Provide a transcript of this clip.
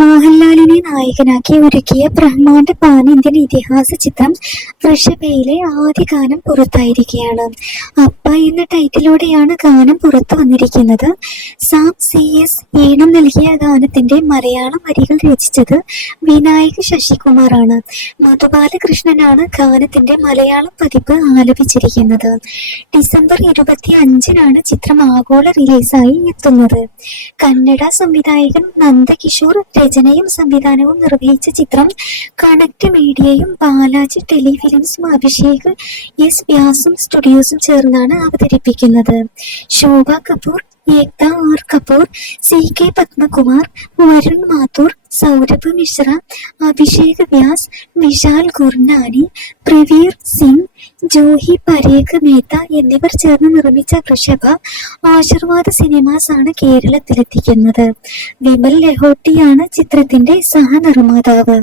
മോഹൻലാലിനെ നായകനാക്കി ഒരുക്കിയ ബ്രഹ്മാണ്ഡ പാൻ ഇന്ത്യൻ ഇതിഹാസ ചിത്രം വൃഷഭയിലെ ആദ്യ ഗാനം പുറത്തായിരിക്കുകയാണ്. അപ്പ എന്ന ടൈറ്റിലൂടെയാണ് ഗാനം പുറത്തു വന്നിരിക്കുന്നത്. സാം സി എസ് ഈണം നൽകിയ ഗാനത്തിന്റെ മലയാളം വരികൾ രചിച്ചത് വിനായക ശശികുമാറാണ്. മധുബാലകൃഷ്ണനാണ് ഗാനത്തിന്റെ മലയാളം പതിപ്പ് ആലപിച്ചിരിക്കുന്നത്. ഡിസംബർ ഇരുപത്തി അഞ്ചിനാണ് ചിത്രം ആഗോള റിലീസായി എത്തുന്നത്. കന്നഡ സംവിധായകൻ നന്ദകിഷോർ രചനയും സംവിധാനവും നിർവഹിച്ച ചിത്രം കണക്ട് മീഡിയയും ബാലാജി ടെലിഫിലിംസും അഭിഷേക് എസ് വ്യാസും സ്റ്റുഡിയോസും ചേർന്നാണ് അവതരിപ്പിക്കുന്നത്. Shobha Kapoor Ekta R Kapoor C K Padmakumar Varun Mathur Saurabh Mishra Abhishek Vyas Vishal Gurnani Praveer Singh Juhi Parekh Mehta എന്നിവർ ചേർന്ന് നിർമ്മിച്ച വൃഷഭ ആശീർവാദ സിനിമാസ് ആണ് കേരളത്തിലെത്തിക്കുന്നത്. വിമൽ ലഹോട്ടിയാണ് ചിത്രത്തിന്റെ സഹനിർമ്മാതാവ്.